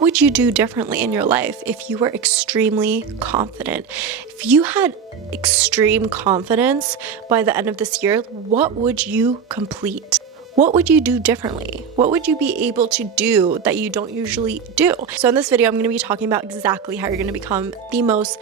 What would you do differently in your life if you were extremely confident? If you had extreme confidence by the end of this year, what would you complete? What would you do differently? What would you be able to do that you don't usually do? So in this video, I'm going to be talking about exactly how you're going to become the most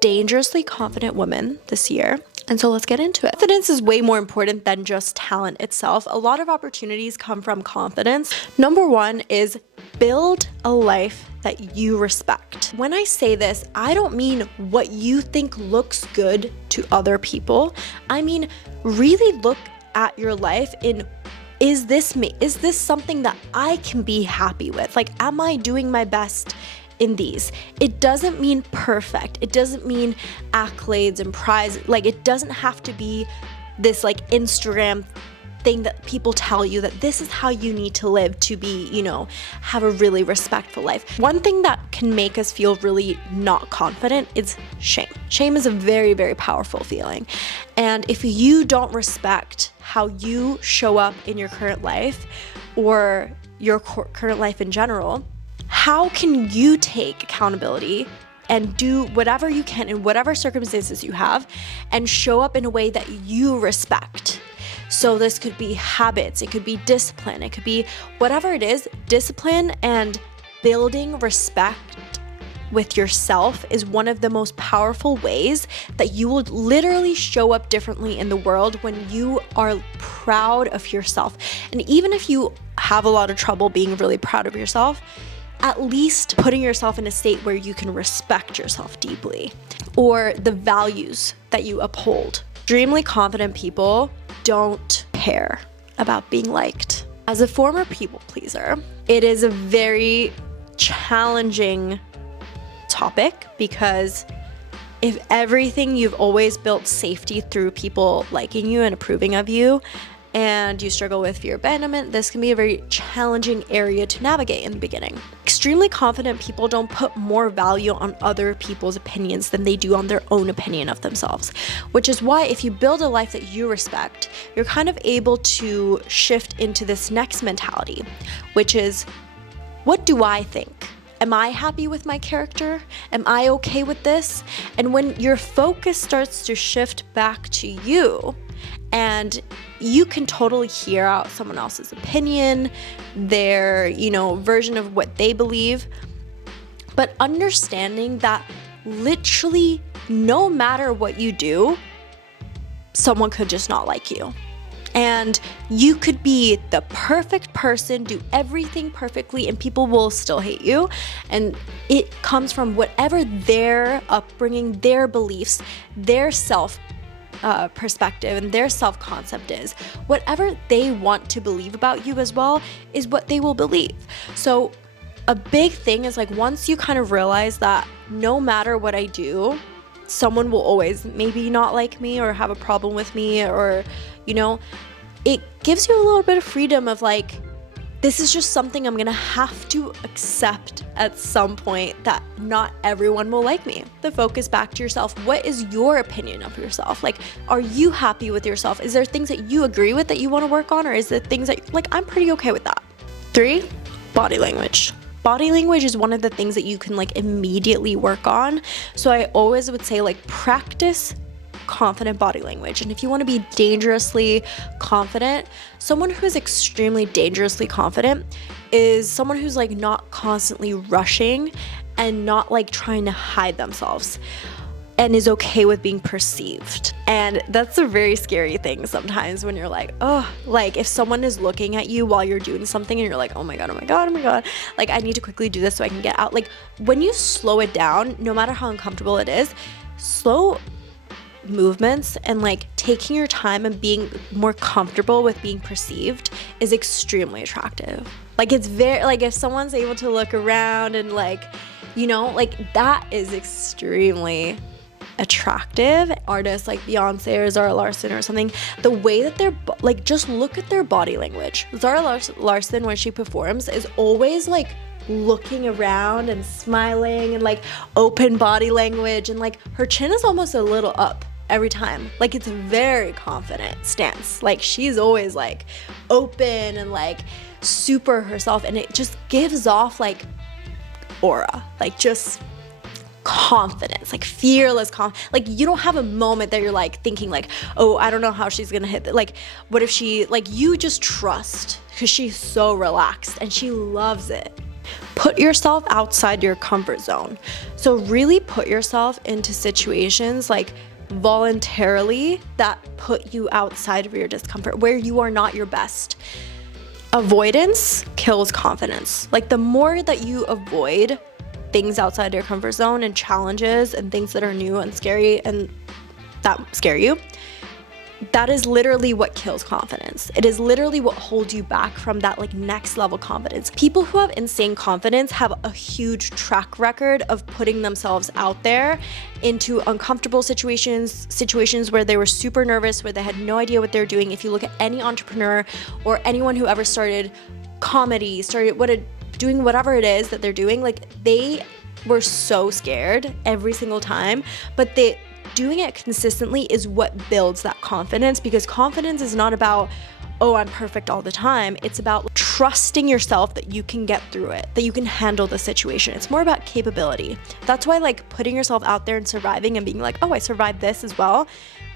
dangerously confident woman this year. And so let's get into it. Confidence is way more important than just talent itself. A lot of opportunities come from confidence. Number one is build a life that you respect. When I say this, I don't mean what you think looks good to other people. I mean, really look at your life in, is this me? Is this something that I can be happy with? Like, am I doing my best in these? It doesn't mean perfect. It doesn't mean accolades and prizes. Like, it doesn't have to be this like Instagram thing that people tell you that this is how you need to live to be, you know, have a really respectful life. One thing that can make us feel really not confident is shame. Shame is a very, very powerful feeling. And if you don't respect how you show up in your current life or your current life in general, how can you take accountability and do whatever you can in whatever circumstances you have and show up in a way that you respect? So this could be habits, it could be discipline, it could be whatever it is. Discipline and building respect with yourself is one of the most powerful ways that you will literally show up differently in the world when you are proud of yourself. And even if you have a lot of trouble being really proud of yourself, at least putting yourself in a state where you can respect yourself deeply or the values that you uphold. Extremely confident people don't care about being liked. As a former people pleaser, it is a very challenging topic because if everything you've always built safety through people liking you and approving of you, and you struggle with fear of abandonment, this can be a very challenging area to navigate in the beginning. Extremely confident people don't put more value on other people's opinions than they do on their own opinion of themselves, which is why if you build a life that you respect, you're kind of able to shift into this next mentality, which is, what do I think? Am I happy with my character? Am I okay with this? And when your focus starts to shift back to you, and you can totally hear out someone else's opinion, their, version of what they believe, but understanding that literally no matter what you do, someone could just not like you. And you could be the perfect person, do everything perfectly, and people will still hate you. And it comes from whatever their upbringing, their beliefs, their perspective and their self-concept is. Whatever they want to believe about you as well is what they will believe. So a big thing is, like, once you kind of realize that no matter what I do, someone will always maybe not like me or have a problem with me, or it gives you a little bit of freedom of like, this is just something I'm gonna have to accept at some point, that not everyone will like me. The focus back to yourself. What is your opinion of yourself? Like, are you happy with yourself? Is there things that you agree with that you wanna work on? Or is there things that, like, I'm pretty okay with that? 3, body language. Body language is one of the things that you can like immediately work on. So I always would say, like, practice confident body language. And if you want to be dangerously confident, someone who is extremely dangerously confident is someone who's like not constantly rushing and not like trying to hide themselves and is okay with being perceived. And that's a very scary thing sometimes when you're like, oh, like if someone is looking at you while you're doing something and you're like, oh my God, like I need to quickly do this so I can get out. Like, when you slow it down, no matter how uncomfortable it is, slow movements and like taking your time and being more comfortable with being perceived is extremely attractive. Like, it's very, like, if someone's able to look around and like, like, that is extremely attractive. Artists like Beyonce or Zara Larsson or something, the way that they're like, just look at their body language. Zara Larsson, when she performs, is always like looking around and smiling and like open body language, and like her chin is almost a little up every time. Like, it's a very confident stance. Like, she's always like open and like super herself, and it just gives off like aura, like just confidence, like fearless like you don't have a moment that you're like thinking like, oh, I don't know how she's gonna hit it. Like what if she, like, you just trust because she's so relaxed and she loves it. Put yourself outside your comfort zone. So really put yourself into situations like voluntarily that put you outside of your discomfort, where you are not your best. Avoidance kills confidence. Like the more that you avoid things outside your comfort zone and challenges and things that are new and scary and that scare you, that is literally what kills confidence. It is literally what holds you back from that like next level confidence. People who have insane confidence have a huge track record of putting themselves out there into uncomfortable situations where they were super nervous, where they had no idea what they're doing. If you look at any entrepreneur or anyone who ever started comedy, doing whatever it is that they're doing, like they were so scared every single time, but doing it consistently is what builds that confidence, because confidence is not about, oh, I'm perfect all the time. It's about trusting yourself that you can get through it, that you can handle the situation. It's more about capability. That's why like putting yourself out there and surviving and being like, oh, I survived this as well,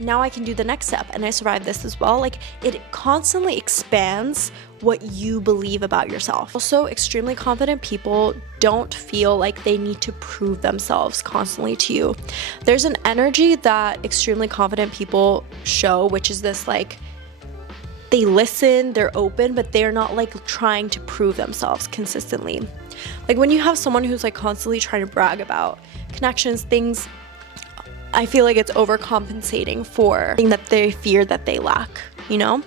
now I can do the next step, and I survived this as well. Like it constantly expands what you believe about yourself. Also, extremely confident people don't feel like they need to prove themselves constantly to you. There's an energy that extremely confident people show, which is this like, they listen, they're open, but they're not like trying to prove themselves consistently. Like when you have someone who's like constantly trying to brag about connections, things, I feel like it's overcompensating for thing that they fear that they lack, you know?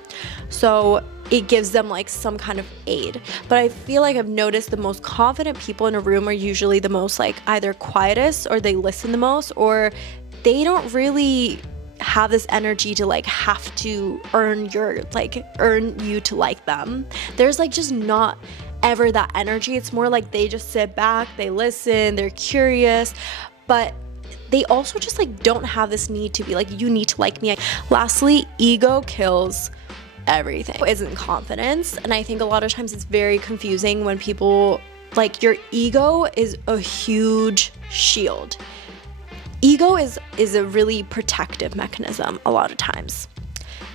So it gives them like some kind of aid. But I feel like I've noticed the most confident people in a room are usually the most like either quietest, or they listen the most, or they don't really have this energy to like have to earn you to like them. There's like just not ever that energy. It's more like they just sit back, they listen, they're curious, but they also just like don't have this need to be like, you need to like me. Lastly, ego kills everything. Isn't confidence. And I think a lot of times it's very confusing when people, like, your ego is a huge shield. Ego is a really protective mechanism a lot of times.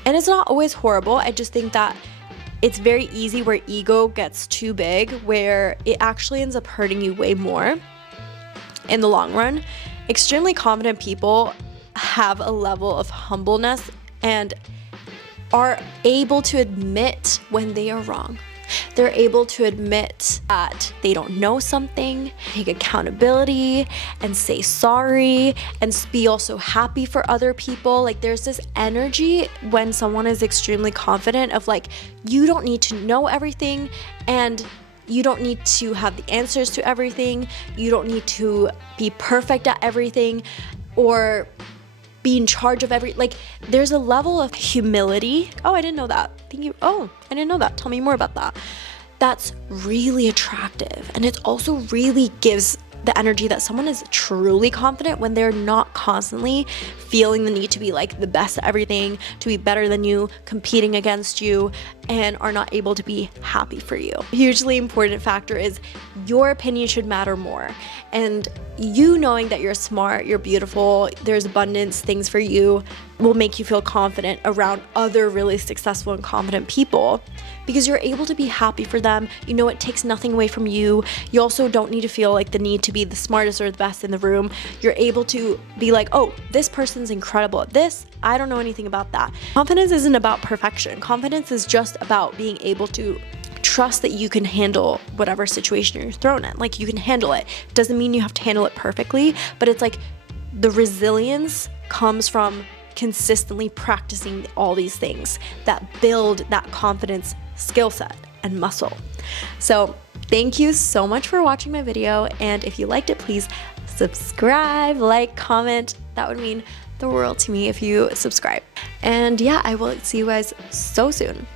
And it's not always horrible. I just think that it's very easy where ego gets too big, where it actually ends up hurting you way more in the long run. Extremely confident people have a level of humbleness and are able to admit when they are wrong. They're able to admit that they don't know something, take accountability and say sorry, and be also happy for other people. Like there's this energy when someone is extremely confident of like, you don't need to know everything, and you don't need to have the answers to everything. You don't need to be perfect at everything or be in charge of like there's a level of humility. Oh, I didn't know that. Thank you. Oh, I didn't know that. Tell me more about that. That's really attractive. And it also really gives the energy that someone is truly confident when they're not constantly feeling the need to be like the best at everything, to be better than you, competing against you, and are not able to be happy for you. A hugely important factor is your opinion should matter more. And you knowing that you're smart, you're beautiful, there's abundance, things for you, will make you feel confident around other really successful and confident people, because you're able to be happy for them. You know, it takes nothing away from you. You also don't need to feel like the need to be the smartest or the best in the room. You're able to be like, oh, this person's incredible at this. I don't know anything about that. Confidence isn't about perfection. Confidence is just about being able to trust that you can handle whatever situation you're thrown in. Like you can handle it. Doesn't mean you have to handle it perfectly, but it's like the resilience comes from consistently practicing all these things that build that confidence skill set and muscle. So thank you so much for watching my video, and if you liked it, please subscribe, like, comment. That would mean the world to me if you subscribe. And yeah, I will see you guys so soon.